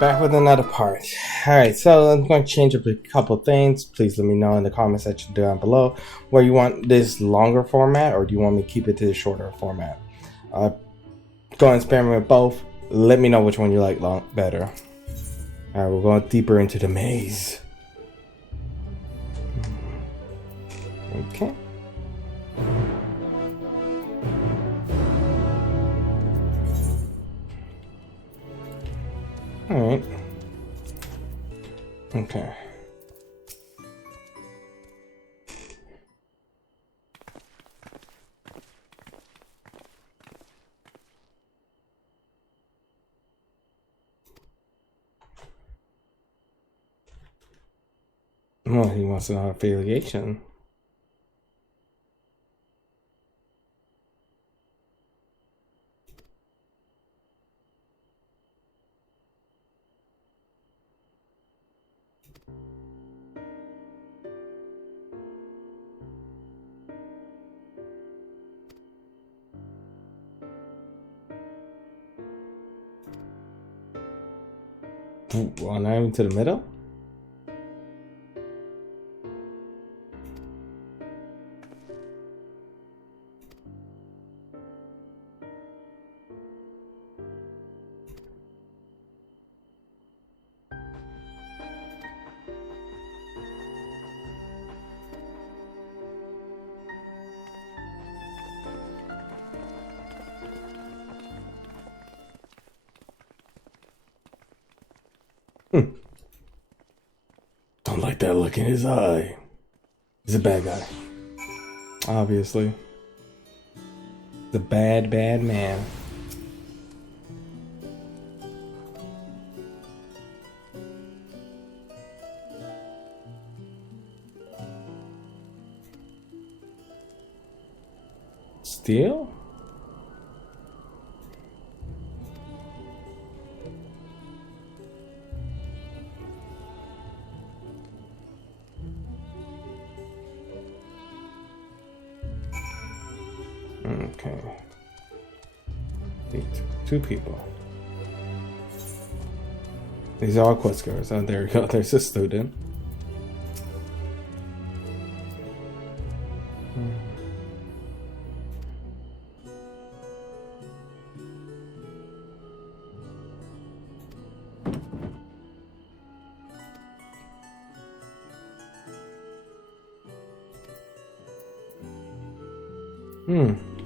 Alright, back with another part. Alright, so I'm going to change up a couple things. Please let me know in the comment section down below where you want this longer format or do you want me to keep it to the shorter format. Go and experiment with both. Let me know which one you like better. Alright, we're going deeper into the maze. Okay. Alright. Okay. Well, he wants an affiliation. Well, not even to the middle? Don't like that look in his eye. He's a bad guy. Obviously. The bad man. Steal? Okay. Two people. These are all quest girls. Oh, there we go. There's a student.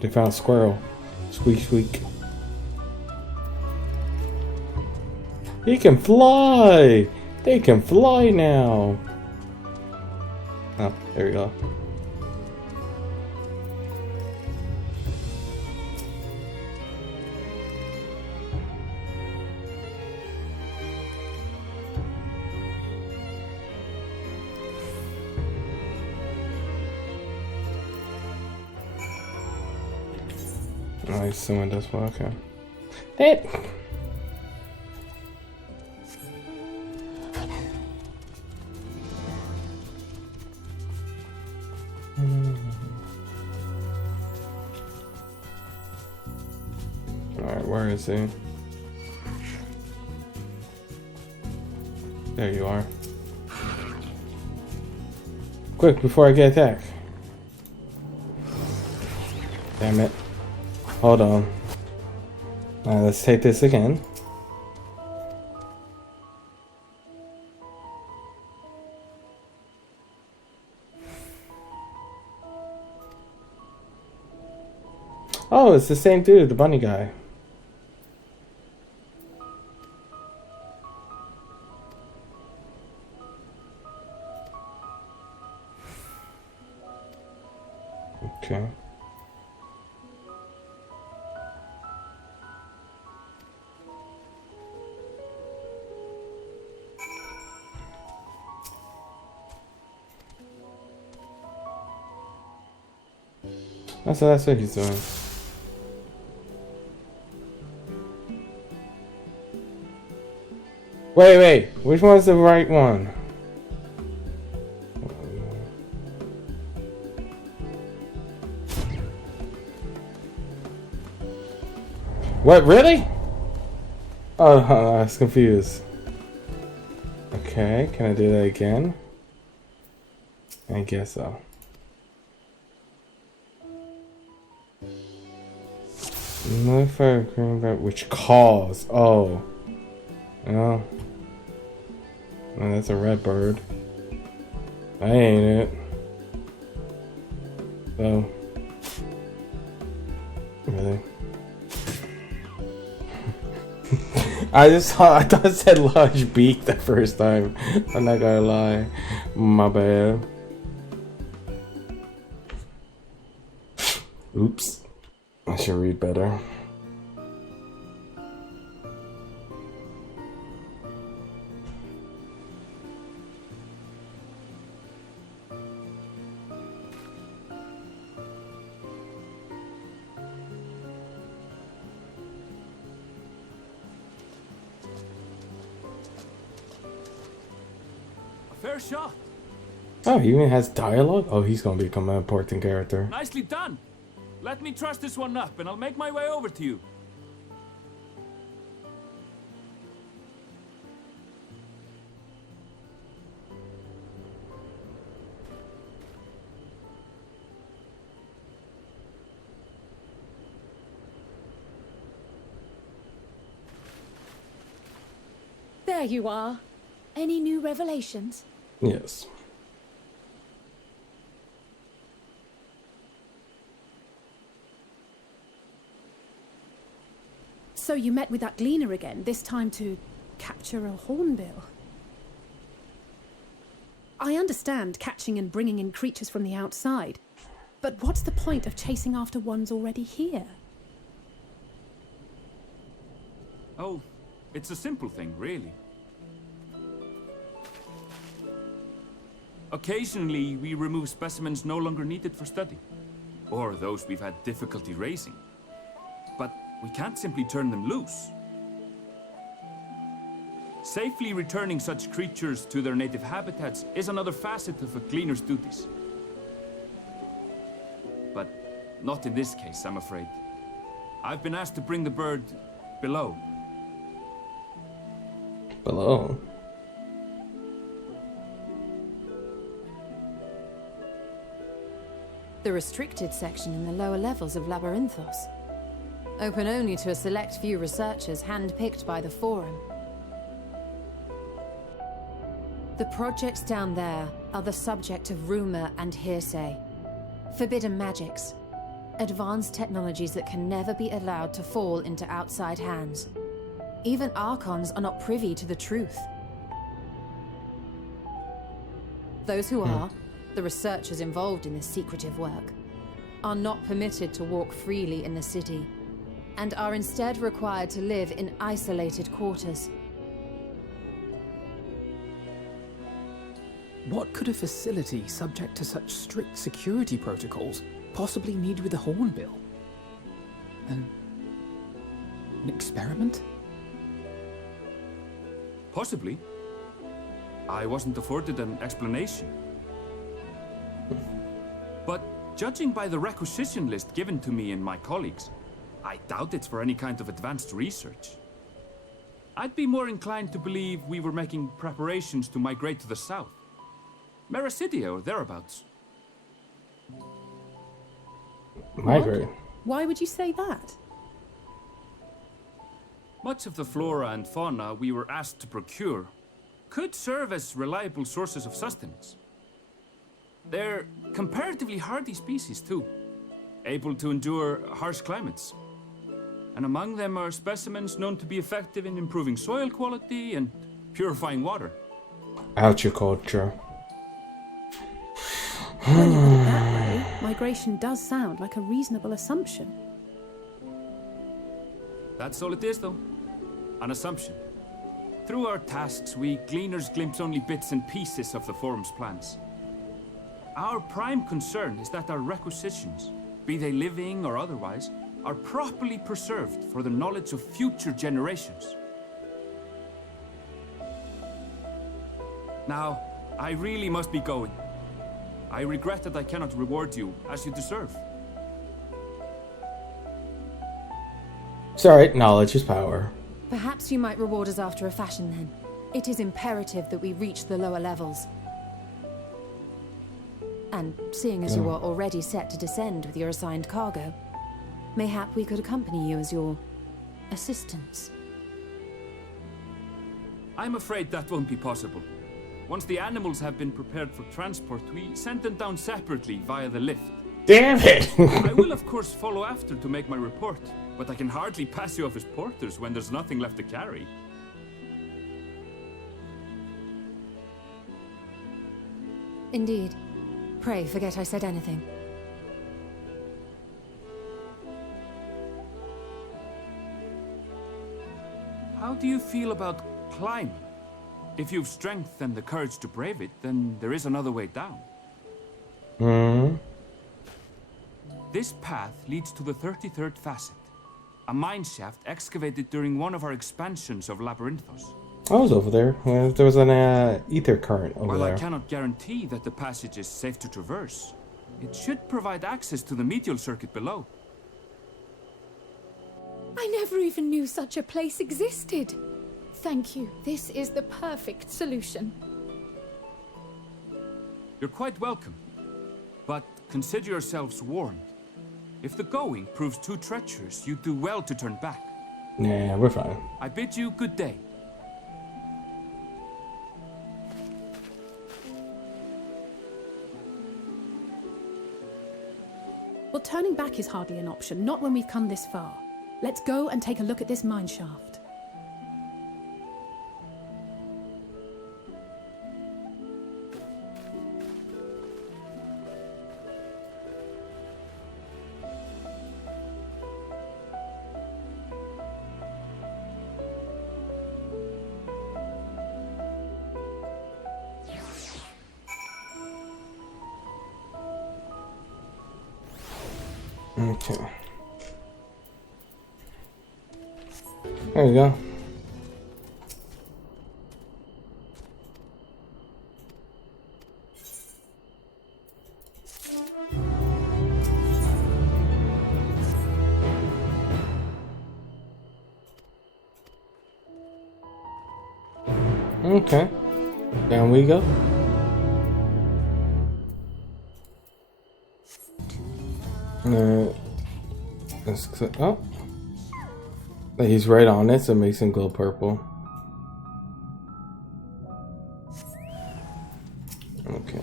They found a squirrel. Squeak, squeak. He can fly! They can fly now! Oh, there we go. Oh, someone does well, okay. Hey! Alright, where is he? There you are. Quick, before I get attacked. Damn it. Hold on. Let's take this again. Oh, it's the same dude, the bunny guy. Okay. That's what he's doing. Wait, which one's the right one? What, really? Oh, I was confused. Okay, can I do that again? I guess so. Notify green bird which calls. Oh. Oh. Oh, that's a red bird. That ain't it. So. Really? I thought it said large beak the first time. I'm not gonna lie. My bad. Oops. I should read better. Fair shot. Oh, he even has dialogue? Oh, he's gonna become an important character. Nicely done. Let me truss this one up and I'll make my way over to you. There you are. Any new revelations? Yes. So you met with that gleaner again, this time to capture a hornbill. I understand catching and bringing in creatures from the outside, but what's the point of chasing after ones already here? Oh, it's a simple thing, really. Occasionally, we remove specimens no longer needed for study, or those we've had difficulty raising. But we can't simply turn them loose. Safely returning such creatures to their native habitats is another facet of a gleaner's duties. But not in this case, I'm afraid. I've been asked to bring the bird below. Below? The restricted section in the lower levels of Labyrinthos. Open only to a select few researchers handpicked by the Forum. The projects down there are the subject of rumor and hearsay. Forbidden magics. Advanced technologies that can never be allowed to fall into outside hands. Even Archons are not privy to the truth. Those who are, the researchers involved in this secretive work, are not permitted to walk freely in the city, and are instead required to live in isolated quarters. What could a facility subject to such strict security protocols possibly need with a hornbill? An experiment? Possibly. I wasn't afforded an explanation. But judging by the requisition list given to me and my colleagues, I doubt it's for any kind of advanced research. I'd be more inclined to believe we were making preparations to migrate to the south. Mericidia or thereabouts. Migrate. Why would you say that? Much of the flora and fauna we were asked to procure could serve as reliable sources of sustenance. They're comparatively hardy species too, able to endure harsh climates. And among them are specimens known to be effective in improving soil quality and purifying water. Agriculture. When you put it that way, migration does sound like a reasonable assumption. That's all it is, though. An assumption. Through our tasks, we gleaners glimpse only bits and pieces of the Forum's plans. Our prime concern is that our requisitions, be they living or otherwise, are properly preserved for the knowledge of future generations. Now, I really must be going. I regret that I cannot reward you as you deserve. It's alright, knowledge is power. Perhaps you might reward us after a fashion then. It is imperative that we reach the lower levels. And seeing as you are already set to descend with your assigned cargo, mayhap we could accompany you as your assistants. I'm afraid that won't be possible. Once the animals have been prepared for transport, we send them down separately via the lift. Damn it! I will of course follow after to make my report, but I can hardly pass you off as porters when there's nothing left to carry. Indeed. Pray forget I said anything. How do you feel about climbing? If you've strength and the courage to brave it, then there is another way down. Hmm. This path leads to the 33rd facet, a mine shaft excavated during one of our expansions of Labyrinthos. I was over there. There was an ether current over While there. I cannot guarantee that the passage is safe to traverse, it should provide access to the medial circuit below. I never even knew such a place existed. Thank you. This is the perfect solution. You're quite welcome, but consider yourselves warned. If the going proves too treacherous, you do well to turn back. Nah, we're fine. I bid you good day. Well, turning back is hardly an option, not when we've come this far. Let's go and take a look at this mine shaft. Okay. There you go. Okay. Down we go. Let's click. Oh, he's right on it, so it makes him glow purple. Okay.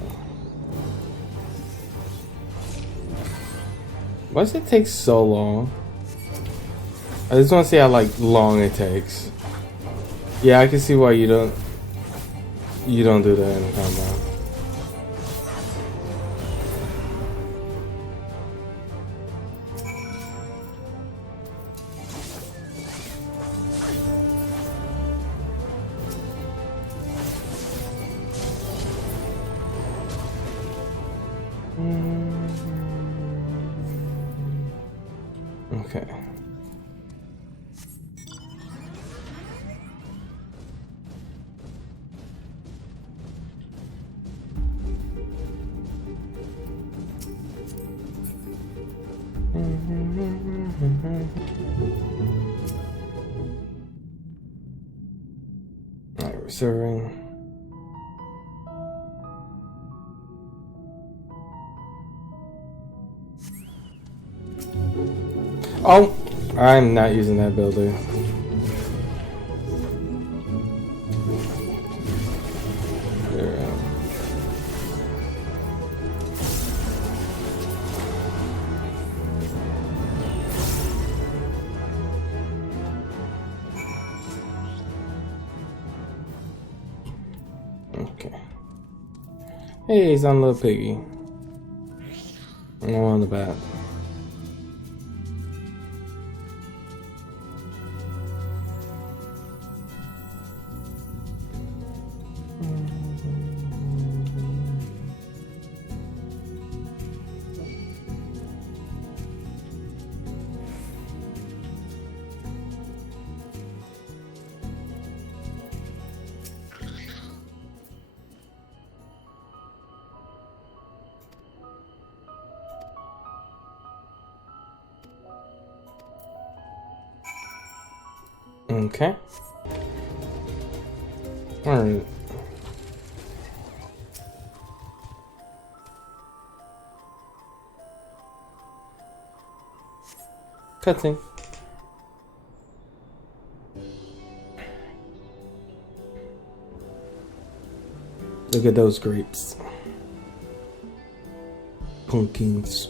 Why does it take so long? I just want to see how long it takes. Yeah, I can see why you don't do that in combat. Okay. Alright, reserving. Oh, I'm not using that builder. There we go. Okay. Hey, he's on Little Piggy. I'm on the bat. Okay. Alright. Cutscene. Look at those grapes. Pumpkins.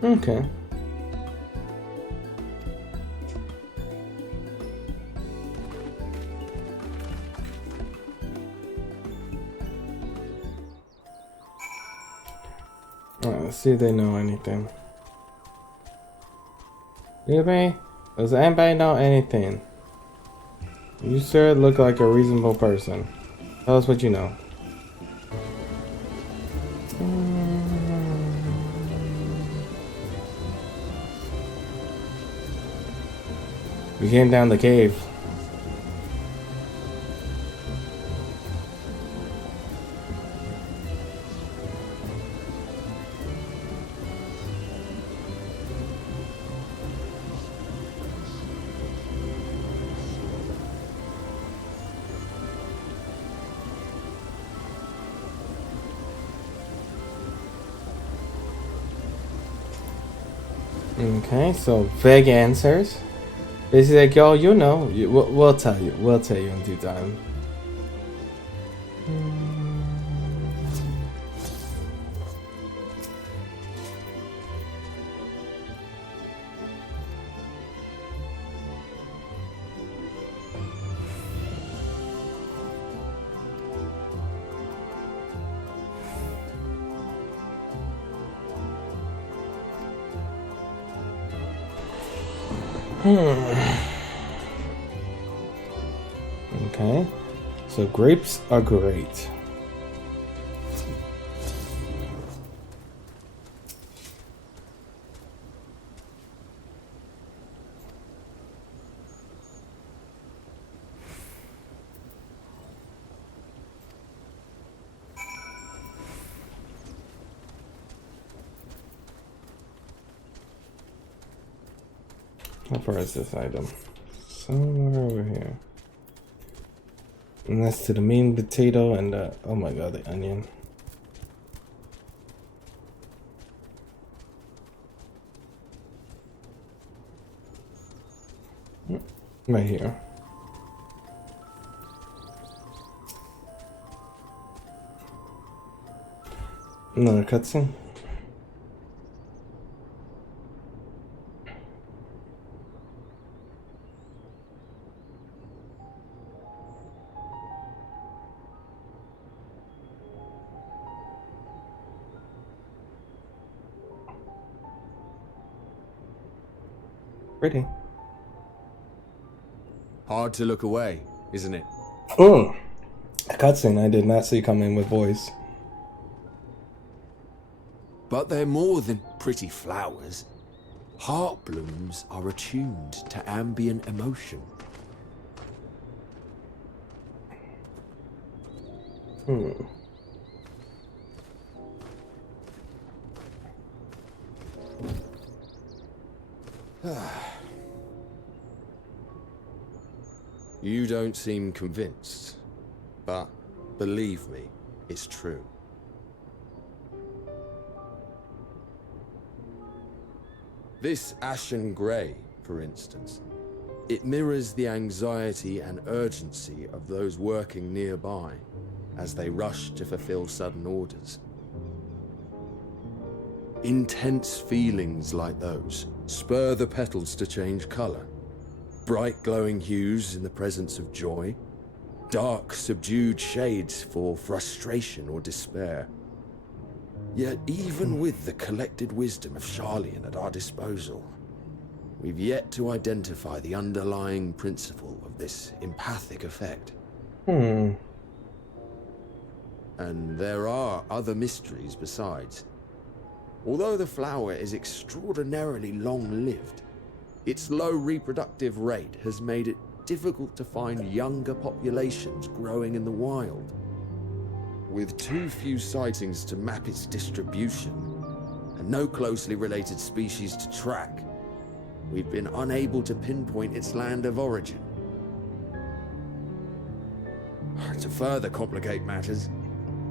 Okay. Alright, let's see if they know anything. Anybody? Does anybody know anything? You sure look like a reasonable person. Tell us what you know. We came down the cave. Okay, so vague answers. It's like, yo, you know, we'll tell you. We'll tell you in due time. Okay, so grapes are great. How far is this item? Somewhere over here. And that's to the mean potato and the, oh my god, the onion. Right here. Another cutscene. Pretty. Hard to look away, isn't it? A cutscene I did not see coming with voice. But they're more than pretty flowers. Heart blooms are attuned to ambient emotion. You don't seem convinced, but believe me, it's true. This ashen grey, for instance, it mirrors the anxiety and urgency of those working nearby as they rush to fulfill sudden orders. Intense feelings like those spur the petals to change colour, bright glowing hues in the presence of joy, dark subdued shades for frustration or despair. Yet even with the collected wisdom of Charlian at our disposal, we've yet to identify the underlying principle of this empathic effect. And there are other mysteries besides. Although the flower is extraordinarily long-lived, its low reproductive rate has made it difficult to find younger populations growing in the wild. With too few sightings to map its distribution, and no closely related species to track, we've been unable to pinpoint its land of origin. To further complicate matters,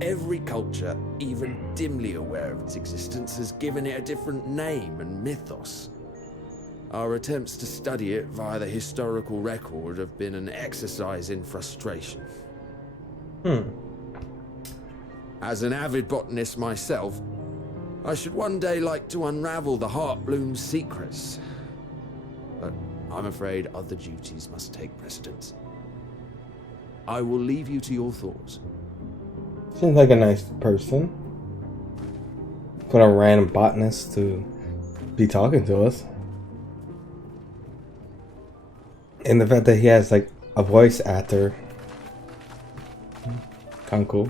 every culture, even dimly aware of its existence, has given it a different name and mythos. Our attempts to study it via the historical record have been an exercise in frustration. As an avid botanist myself, I should one day like to unravel the Heartbloom's secrets. But I'm afraid other duties must take precedence. I will leave you to your thoughts. Seems like a nice person. For a random botanist to be talking to us. And the fact that he has like a voice actor. Kinda cool.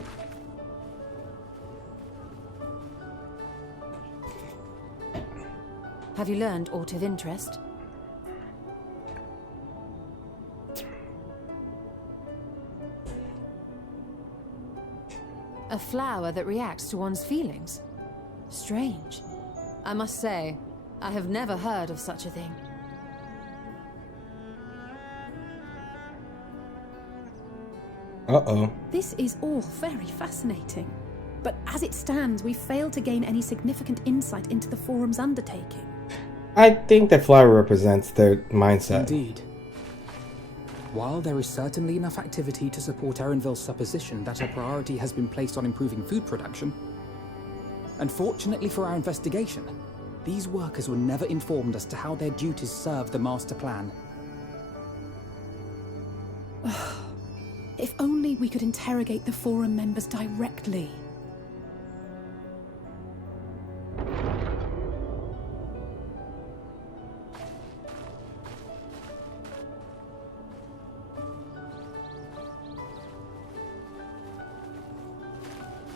Have you learned aught of interest? A flower that reacts to one's feelings? Strange. I must say, I have never heard of such a thing. Uh-oh. This is all very fascinating. But as it stands, we failed to gain any significant insight into the Forum's undertaking. I think that flower represents their mindset. Indeed. While there is certainly enough activity to support Erenville's supposition that a priority has been placed on improving food production, unfortunately for our investigation, these workers were never informed as to how their duties serve the master plan. If only we could interrogate the Forum members directly.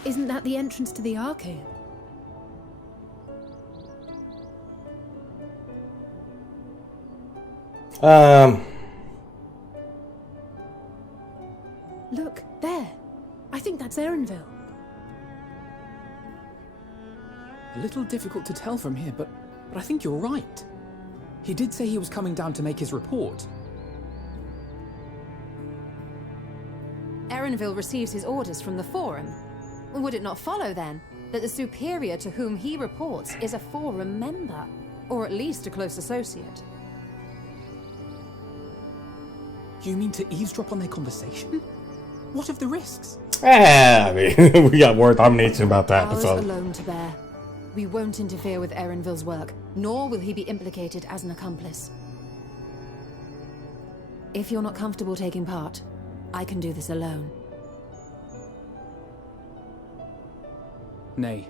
Isn't that the entrance to the Arcane? Look, there. I think that's Erenville. A little difficult to tell from here, but I think you're right. He did say he was coming down to make his report. Erenville receives his orders from the Forum. Would it not follow, then, that the superior to whom he reports is a Forum member, or at least a close associate? You mean to eavesdrop on their conversation? What of the risks? I mean, we got more domination about that Ours episode. alone to bear. We won't interfere with Erenville's work, nor will he be implicated as an accomplice. If you're not comfortable taking part, I can do this alone. Nay.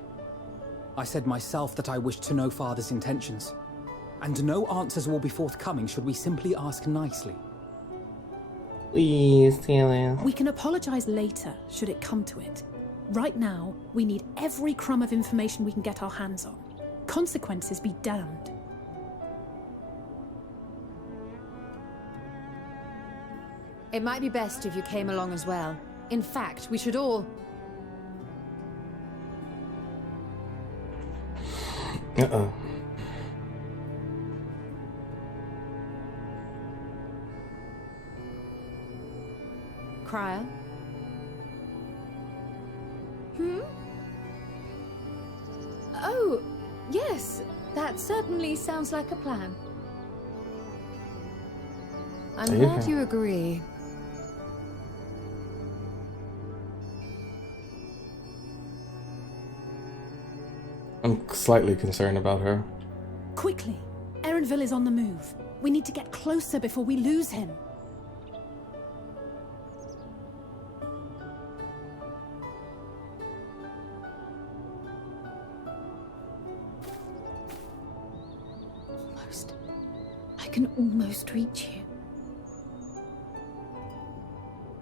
I said myself that I wished to know Father's intentions. And no answers will be forthcoming should we simply ask nicely. Please, Taylor. We can apologize later, should it come to it. Right now, we need every crumb of information we can get our hands on. Consequences be damned. It might be best if you came along as well. In fact, we should all... Uh-oh. Crier? Oh, yes. That certainly sounds like a plan. I'm There you glad go. you agree. I'm slightly concerned about her. Quickly! Erenville is on the move. We need to get closer before we lose him. Almost. I can almost reach you.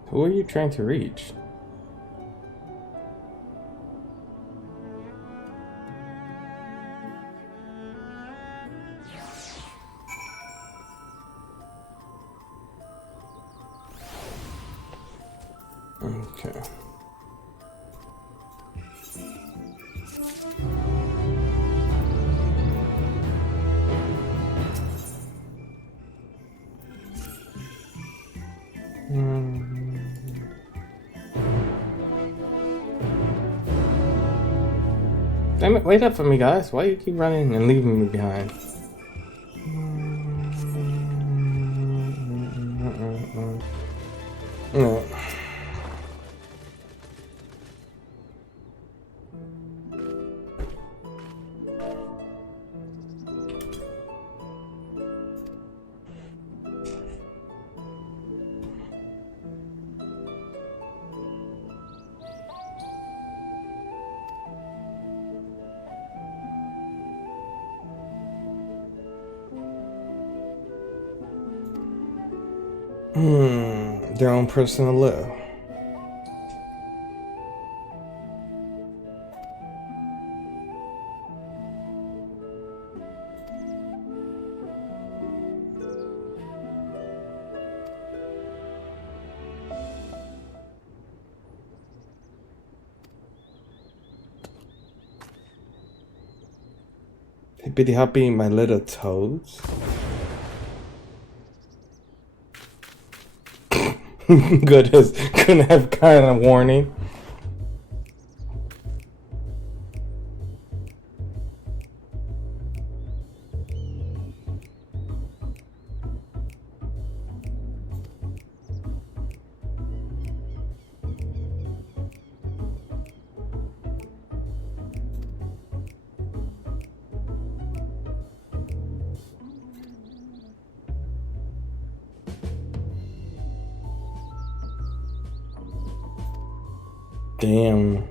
Who are you trying to reach? Okay. Damn it, wait up for me, guys. Why you keep running and leaving me behind? No. Their own personal love. Hippity hoppy, my little toads. Good as couldn't have kind of warning. Damn.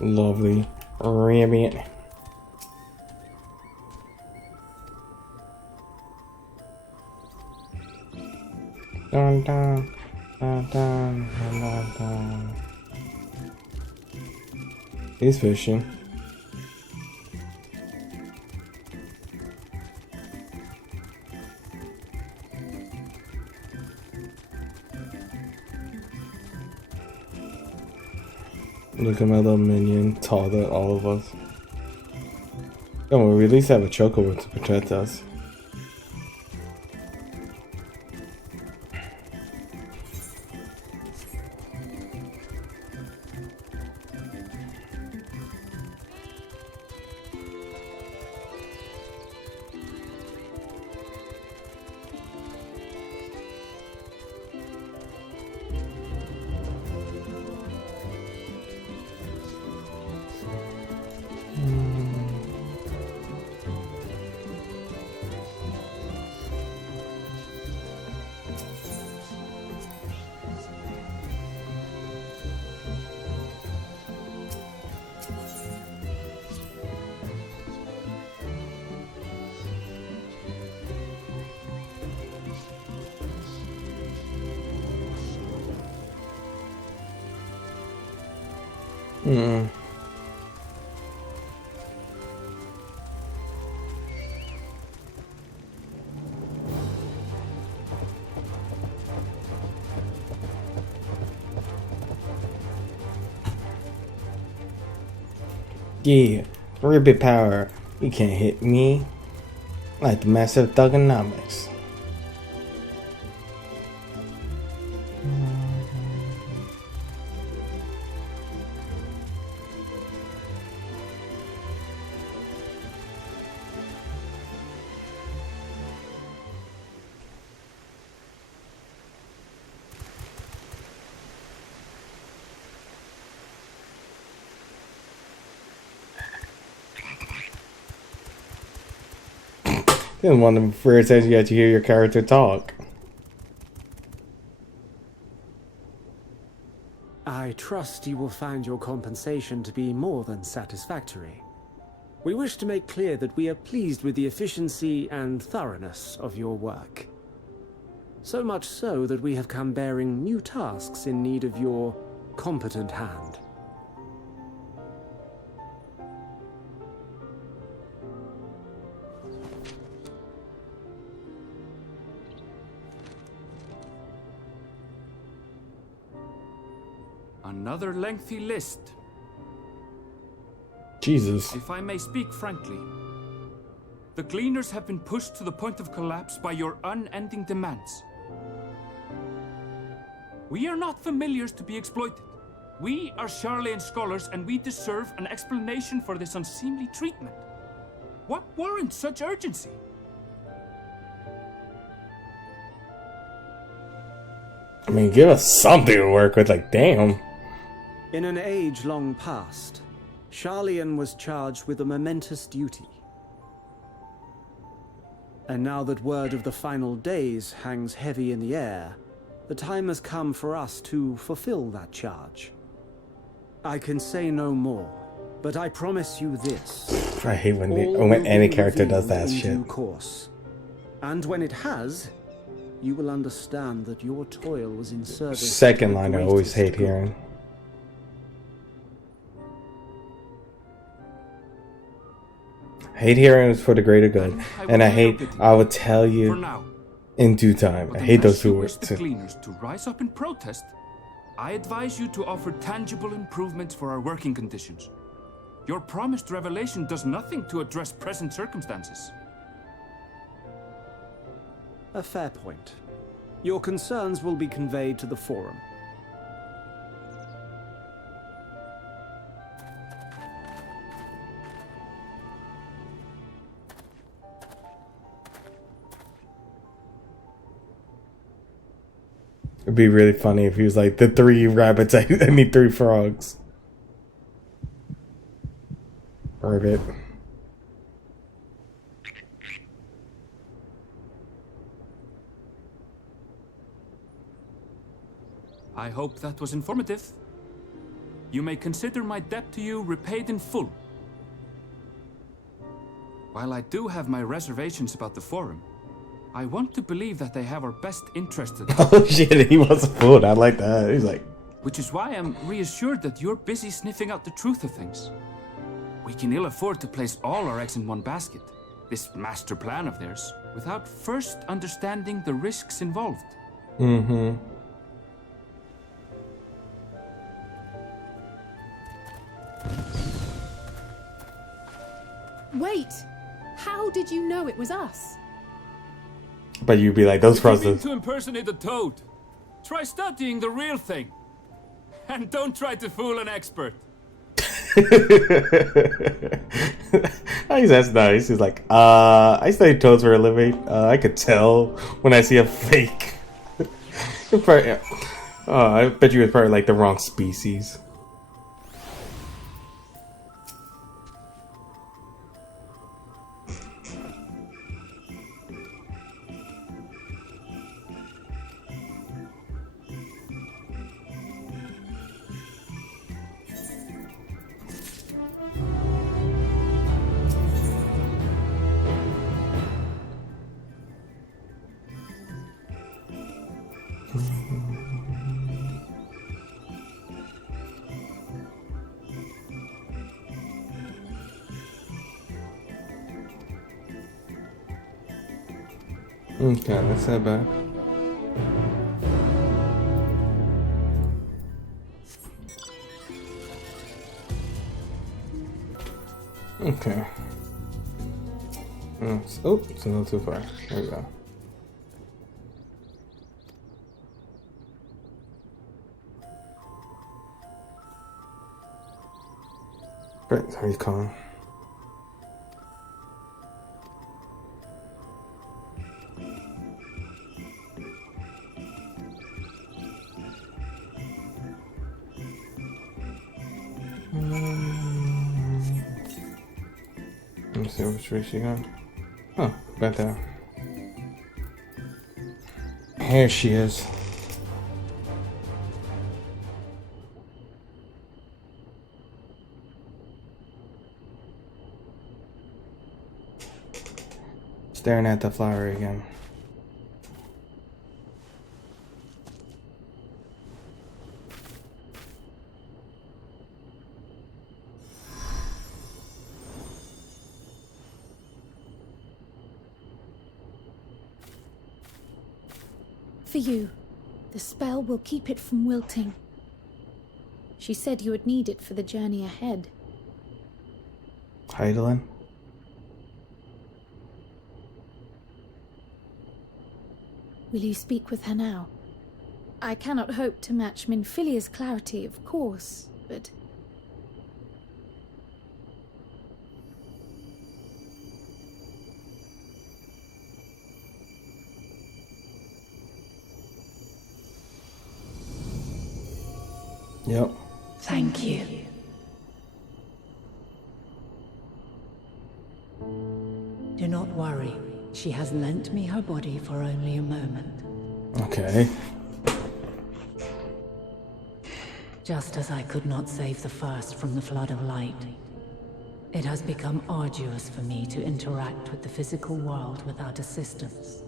Lovely rabbit. Dun dun. Dun, dun, dun, dun, dun. He's fishing. Look at my little minion, taller than all of us. Don't worry, we at least have a chocobo to protect us. Yeah, ribbit power. You can't hit me. Like the massive thugonomics. Didn't want to pay attention. You had to hear your character talk. I trust you will find your compensation to be more than satisfactory. We wish to make clear that we are pleased with the efficiency and thoroughness of your work. So much so that we have come bearing new tasks in need of your competent hand. Another lengthy list. Jesus. If I may speak frankly, the Gleaners have been pushed to the point of collapse by your unending demands. We are not familiars to be exploited. We are Charlean scholars, and we deserve an explanation for this unseemly treatment. What warrants such urgency? I mean, give us something to work with, like, damn. In an age long past, Charlean was charged with a momentous duty. And now that word of the final days hangs heavy in the air, the time has come for us to fulfill that charge. I can say no more, but I promise you this. I hate when, All when will any be character does revealed that in shit. due course. And when it has, you will understand that your toil was in service. Second to the line I always greatest hate good. hearing. Hate hearing is for the greater good. And I would tell you For now. in due time. I hate those two words The too. Gleaners to rise up in protest, I advise you to offer tangible improvements for our working conditions. Your promised revelation does nothing to address present circumstances. A fair point. Your concerns will be conveyed to the Forum. It'd be really funny if he was like, the 3 rabbits, I need 3 frogs. Rabbit. I hope that was informative. You may consider my debt to you repaid in full. While I do have my reservations about the Forum, I want to believe that they have our best interests at heart. Oh shit, he was a fool. I like that. He's like, Which is why I'm reassured that you're busy sniffing out the truth of things. We can ill afford to place all our eggs in one basket, this master plan of theirs, without first understanding the risks involved. mm-hmm. Wait! How did you know it was us? But you'd be like, those If you frogs. mean to impersonate a toad, try studying the real thing. And don't try to fool an expert. That's nice. He's like, I study toads for a living. I could tell when I see a fake. I bet you it's probably like the wrong species. Okay, that's not bad. Okay. It's a little too far. There we go. Right, how you calling? Let me see which way she gone. Huh, right there. Here she is. Staring at the flower again. For you. The spell will keep it from wilting. She said you would need it for the journey ahead. Heidelin? Will you speak with her now? I cannot hope to match Minfilia's clarity, of course, but... Yep. Thank you. Do not worry. She has lent me her body for only a moment. Okay. Just as I could not save the first from the flood of light, it has become arduous for me to interact with the physical world without assistance.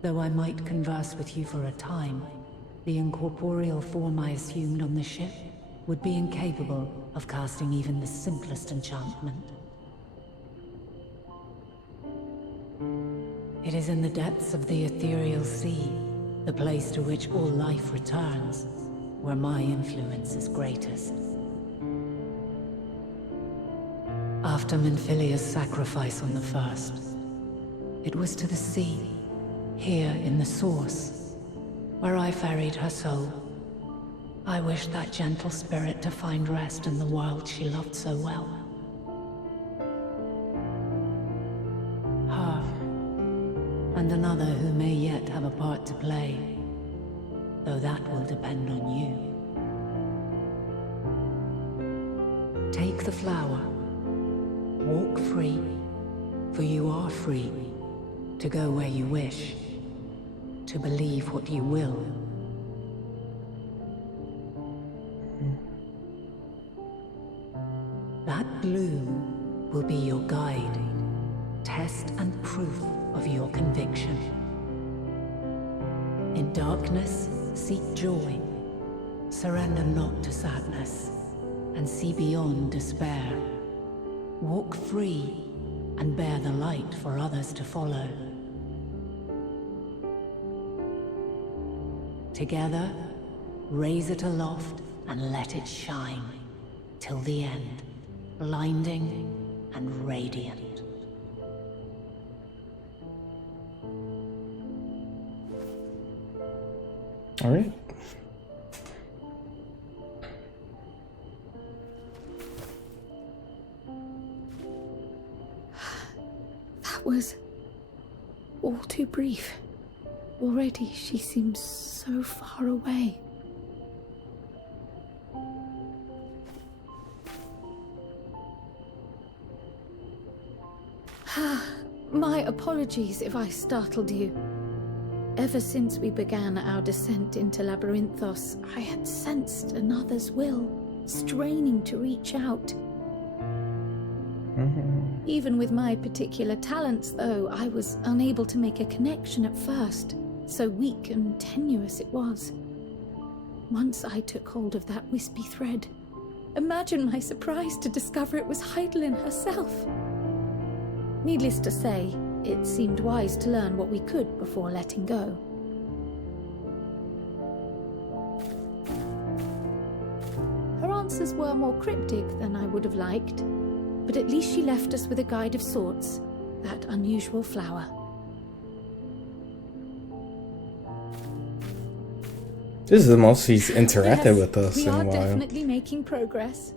Though I might converse with you for a time, the incorporeal form I assumed on the ship would be incapable of casting even the simplest enchantment. It is in the depths of the ethereal sea, the place to which all life returns, where my influence is greatest. After Minfilia's sacrifice on the first, it was to the sea, here in the source, where I ferried her soul. I wished that gentle spirit to find rest in the world she loved so well. Her, and another who may yet have a part to play, though that will depend on you. Take the flower, walk free, for you are free, to go where you wish, to believe what you will. That bloom will be your guide, test and proof of your conviction. In darkness, seek joy. Surrender not to sadness, and see beyond despair. Walk free, and bear the light for others to follow. Together, raise it aloft and let it shine, till the end, blinding and radiant. All right. That was all too brief. Already she seems so far away. My apologies if I startled you. Ever since we began our descent into Labyrinthos, I had sensed another's will, straining to reach out. Even with my particular talents, though, I was unable to make a connection at first. So weak and tenuous it was. Once I took hold of that wispy thread. Imagine my surprise to discover it was Heidelin herself. Needless to say, it seemed wise to learn what we could before letting go. Her answers were more cryptic than I would have liked, but at least she left us with a guide of sorts, that unusual flower. This is the most he's interacted Yes, with us we in a are while. definitely making progress.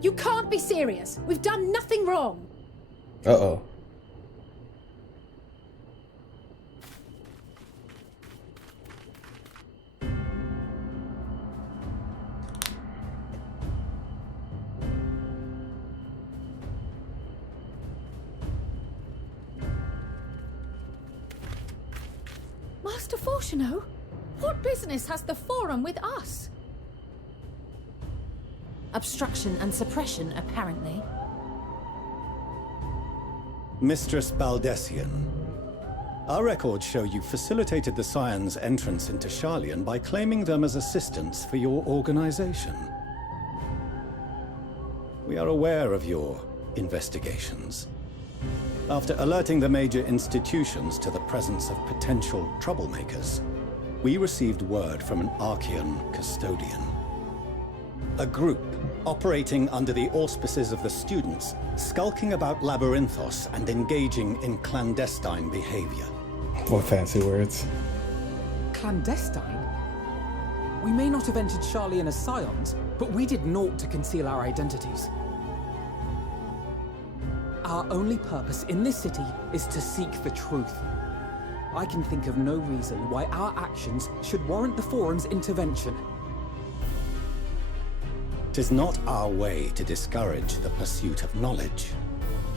You can't be serious. We've done nothing wrong. Uh-oh. Shino, what business has the Forum with us? Obstruction and suppression, apparently. Mistress Baldessian, our records show you facilitated the Scions' entrance into Sharlayan by claiming them as assistants for your organization. We are aware of your investigations. After alerting the major institutions to the presence of potential troublemakers, we received word from an Archean custodian. A group operating under the auspices of the students, skulking about Labyrinthos and engaging in clandestine behavior. What fancy words. Clandestine? We may not have entered Sharlayan as Scions, but we did naught to conceal our identities. Our only purpose in this city is to seek the truth. I can think of no reason why our actions should warrant the Forum's intervention. 'Tis not our way to discourage the pursuit of knowledge,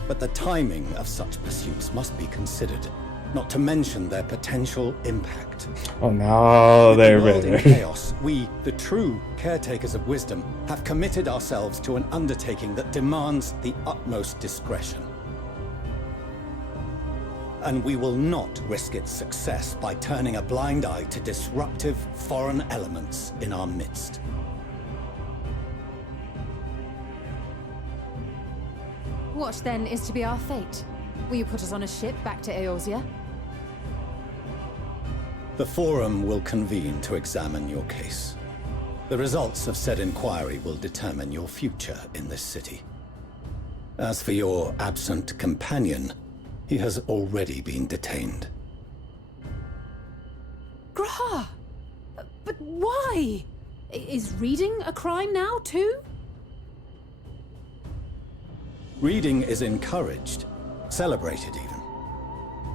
but the timing of such pursuits must be considered, not to mention their potential impact. Oh no, they're With the world in better. chaos, we, the true caretakers of wisdom, have committed ourselves to an undertaking that demands the utmost discretion. And we will not risk its success by turning a blind eye to disruptive foreign elements in our midst. What then is to be our fate? Will you put us on a ship back to Eorzea? The Forum will convene to examine your case. The results of said inquiry will determine your future in this city. As for your absent companion, he has already been detained. Graha! But why? Is reading a crime now, too? Reading is encouraged, celebrated even.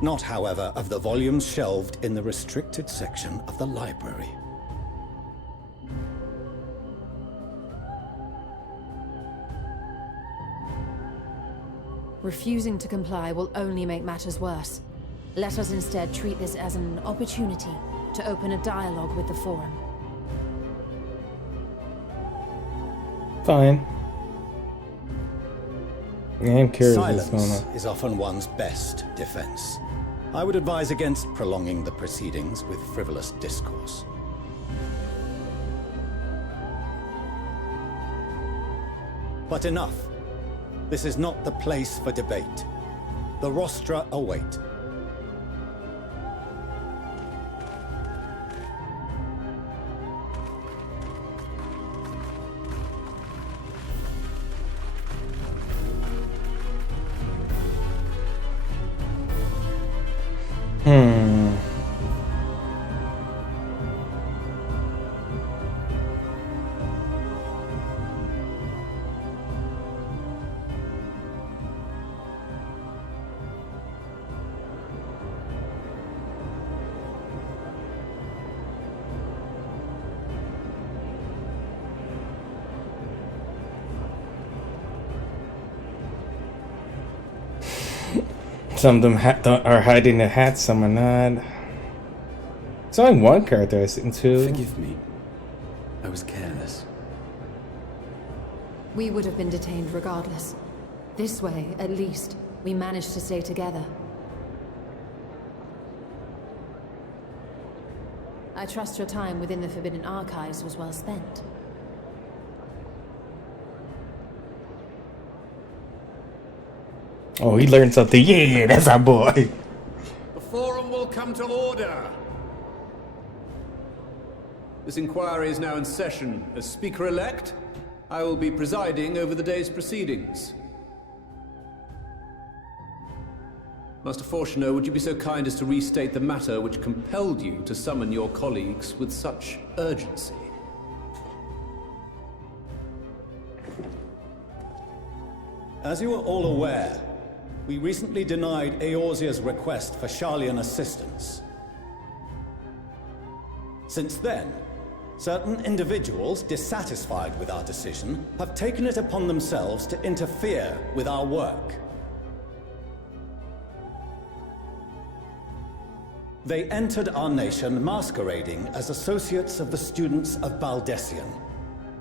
Not, however, of the volumes shelved in the restricted section of the library. Refusing to comply will only make matters worse. Let us instead treat this as an opportunity to open a dialogue with the Forum. Fine. I am curious what's going Silence on. is often one's best defense. I would advise against prolonging the proceedings with frivolous discourse. But enough. This is not the place for debate. The rostra await. Some of them are hiding their hats, some are not. It's only one character I seen too. Forgive me. I was careless. We would have been detained regardless. This way, at least, we managed to stay together. I trust your time within the Forbidden Archives was well spent. Oh, he learned something. Yeah, that's our boy. The Forum will come to order. This inquiry is now in session. As Speaker-elect, I will be presiding over the day's proceedings. Master Fortuno, would you be so kind as to restate the matter which compelled you to summon your colleagues with such urgency? As you are all aware, we recently denied Eorzea's request for Sharlayan assistance. Since then, certain individuals dissatisfied with our decision have taken it upon themselves to interfere with our work. They entered our nation masquerading as associates of the students of Baldessian.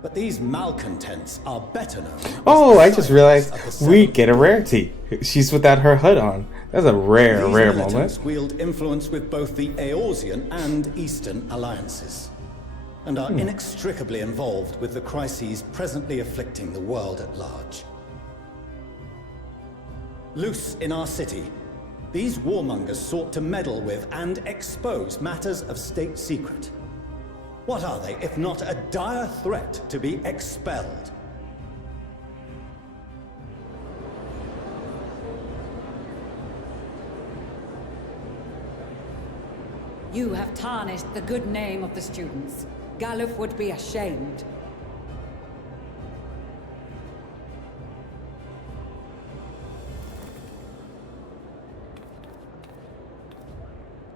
But these malcontents are better known. Oh, I just realized we get a rarity. She's without her hood on. That's a rare moment. These wield influence with both the Eorzean and Eastern alliances, and are inextricably involved with the crises presently afflicting the world at large. Loose in our city, these warmongers sought to meddle with and expose matters of state secret. What are they, if not a dire threat to be expelled? You have tarnished the good name of the students. Galuf would be ashamed.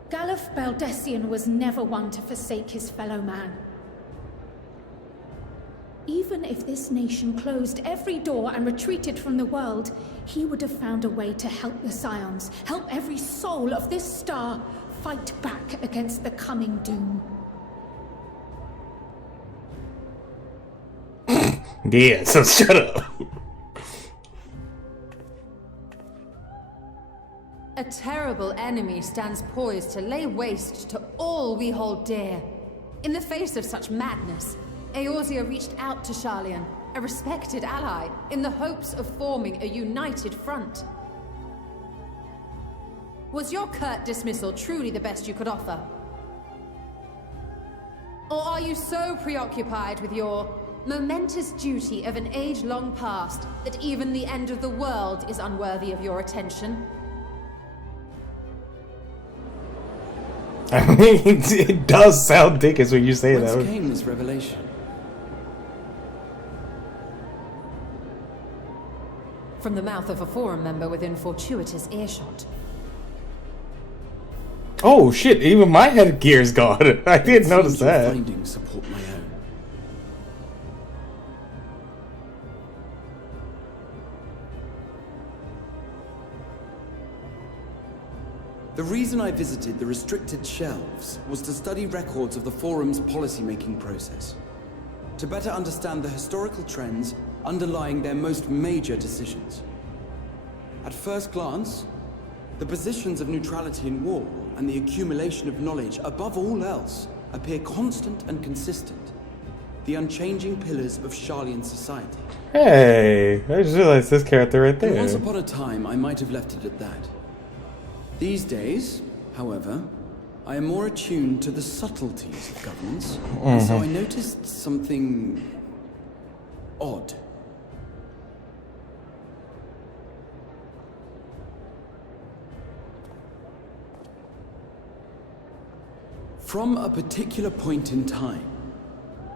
Galuf Baldessian was never one to forsake his fellow man. Even if this nation closed every door and retreated from the world, he would have found a way to help the Scions, help every soul of this star fight back against the coming doom. Yeah, so shut up. A terrible enemy stands poised to lay waste to all we hold dear. In the face of such madness, Eorzea reached out to Sharlayan, a respected ally, in the hopes of forming a united front. Was your curt dismissal truly the best you could offer? Or are you so preoccupied with your momentous duty of an age-long past that even the end of the world is unworthy of your attention? I mean, it does sound dickish when you say that. Whence came this revelation? From the mouth of a forum member within fortuitous earshot. Oh shit, even my headgear's gone. I didn't notice Your that. findings support my own. The reason I visited the restricted shelves was to study records of the Forum's policy-making process, to better understand the historical trends underlying their most major decisions. At first glance, the positions of neutrality in war and the accumulation of knowledge above all else appear constant and consistent, the unchanging pillars of Sharlayan society. Hey, I just realized this character right there. Once upon a time, I might have left it at that. These days, however, I am more attuned to the subtleties of governance, and so I noticed something odd. From a particular point in time,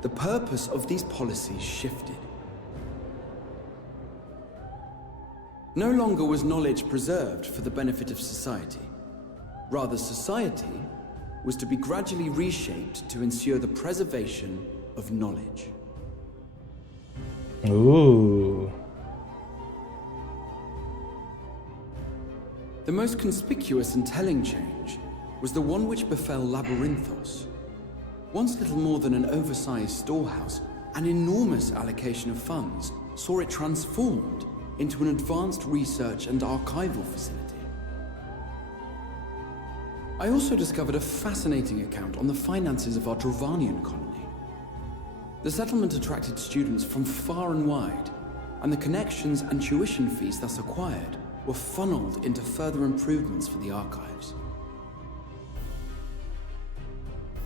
the purpose of these policies shifted. No longer was knowledge preserved for the benefit of society. Rather, society was to be gradually reshaped to ensure the preservation of knowledge. Ooh. The most conspicuous and telling change was the one which befell Labyrinthos. Once little more than an oversized storehouse, an enormous allocation of funds saw it transformed into an advanced research and archival facility. I also discovered a fascinating account on the finances of our Dravanian colony. The settlement attracted students from far and wide, and the connections and tuition fees thus acquired were funneled into further improvements for the archives.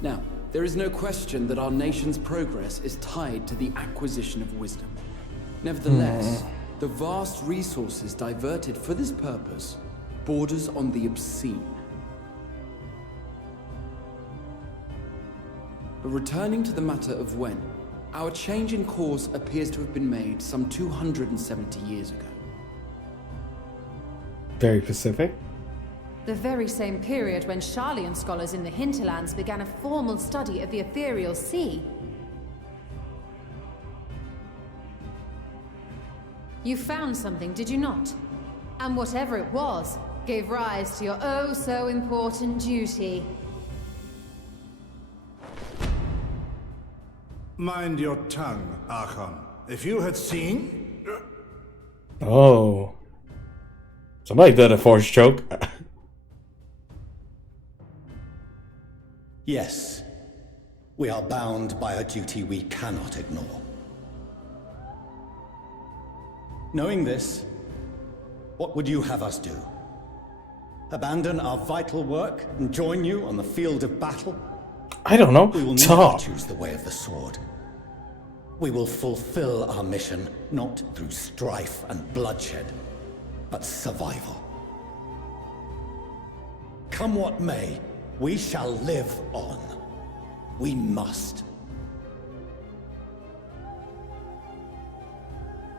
Now, there is no question that our nation's progress is tied to the acquisition of wisdom. Nevertheless, the vast resources diverted for this purpose borders on the obscene. But returning to the matter of when, our change in course appears to have been made some 270 years ago. Very specific. The very same period when Sharlayan scholars in the hinterlands began a formal study of the ethereal sea. You found something, did you not? And whatever it was, gave rise to your oh so important duty. Mind your tongue, Archon. If you had seen... Oh. Somebody did a force choke. Yes. We are bound by a duty we cannot ignore. Knowing this, what would you have us do? Abandon our vital work and join you on the field of battle? I don't know. We will never choose the way of the sword. We will fulfill our mission not through strife and bloodshed, but survival. Come what may, we shall live on. We must.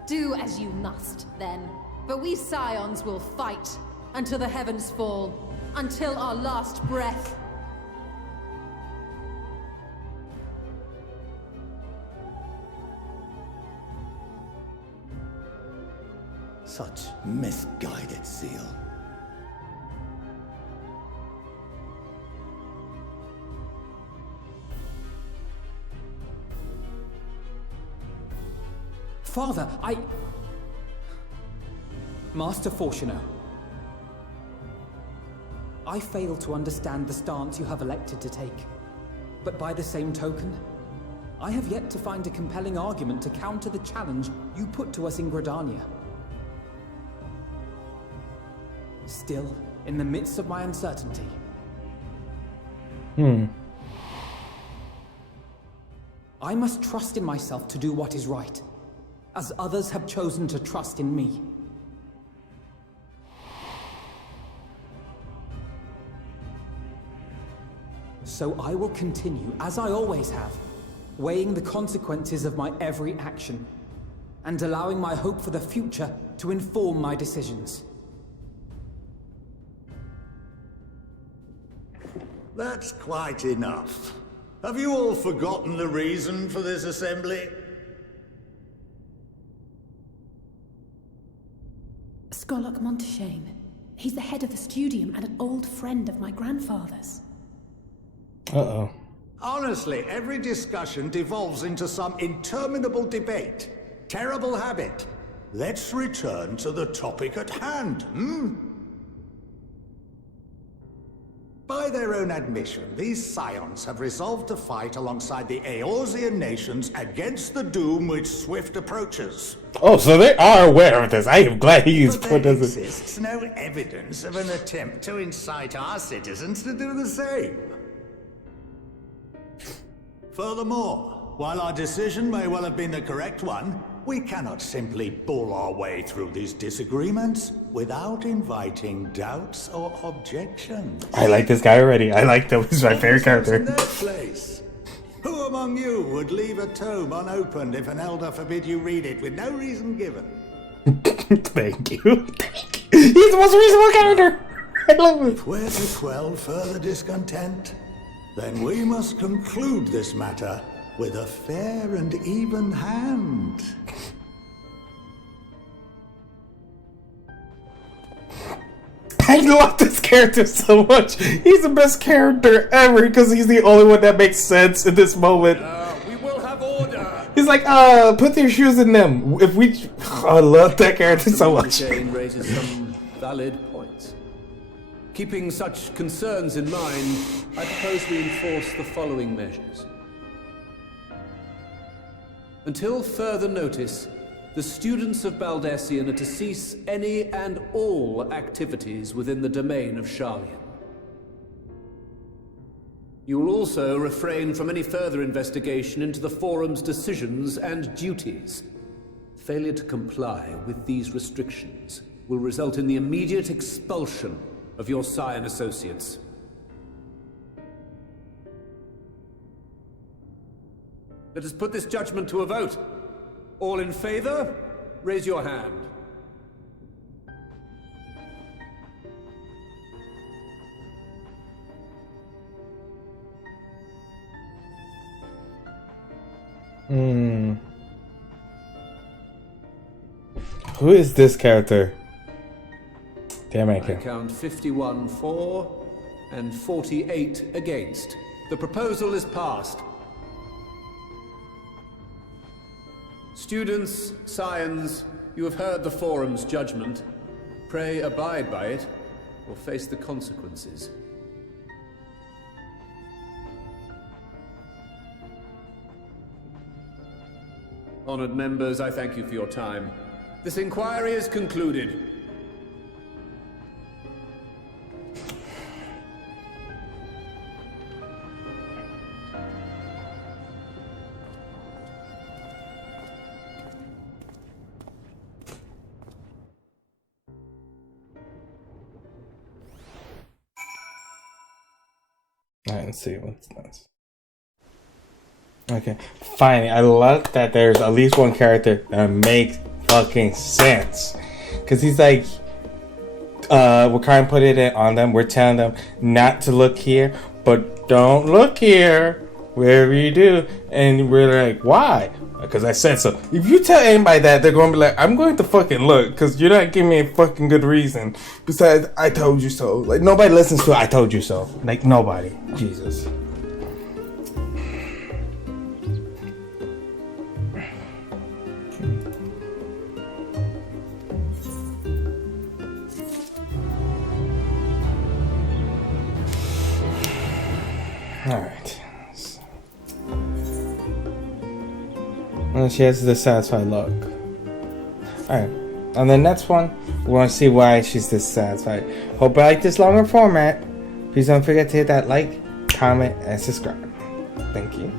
Do as you must, then. But we Scions will fight until the heavens fall, until our last breath. Such misguided zeal. Father, Master Fortuno, I fail to understand the stance you have elected to take. But by the same token, I have yet to find a compelling argument to counter the challenge you put to us in Gridania. Still, in the midst of my uncertainty, I must trust in myself to do what is right, as others have chosen to trust in me. So I will continue, as I always have, weighing the consequences of my every action, and allowing my hope for the future to inform my decisions. That's quite enough. Have you all forgotten the reason for this assembly? Skolok Monteshane. He's the head of the Studium and an old friend of my grandfather's. Uh-oh. Honestly, every discussion devolves into some interminable debate. Terrible habit. Let's return to the topic at hand, By their own admission, these Scions have resolved to fight alongside the Eorzean nations against the doom which swift approaches. Oh, so they are aware of this. I am glad he's put There this. exists no evidence of an attempt to incite our citizens to do the same. Furthermore, while our decision may well have been the correct one, we cannot simply bull our way through these disagreements without inviting doubts or objections. I like this guy already. I like him. He's my favorite character. In their place. Who among you would leave a tome unopened if an elder forbid you read it with no reason given? Thank you. He's the most reasonable character. I love him. If we're to quell further discontent, then we must conclude this matter with a fair and even hand. I love this character so much. He's the best character ever because he's the only one that makes sense in this moment. We will have order. He's like, put your shoes in them. If we, I love that character so much. Jane raises some valid points. Keeping such concerns in mind, I propose we enforce the following measures. Until further notice, the students of Baldesion are to cease any and all activities within the domain of Sharlayan. You will also refrain from any further investigation into the Forum's decisions and duties. Failure to comply with these restrictions will result in the immediate expulsion of your Scion associates. Let us put this judgment to a vote. All in favor, raise your hand. Who is this character? Damn it. I count 51 for and 48 against. The proposal is passed. Students, scions, you have heard the Forum's judgment. Pray abide by it, or face the consequences. Honored members, I thank you for your time. This inquiry is concluded. Alright, let's see what's next. Okay, finally, I love that there's at least one character that makes fucking sense. Because he's like, we're kind of putting it on them. We're telling them not to look here, but don't look here. Wherever you do. And we're like, why? Because I said so. If you tell anybody that, they're going to be like, I'm going to fucking look. Because you're not giving me a fucking good reason. Besides, I told you so. Like, nobody listens to I told you so. Like, nobody. Jesus. Alright. And she has the satisfied look. Alright. On the next one, we want to see why she's dissatisfied. Hope you like this longer format. Please don't forget to hit that like, comment, and subscribe. Thank you.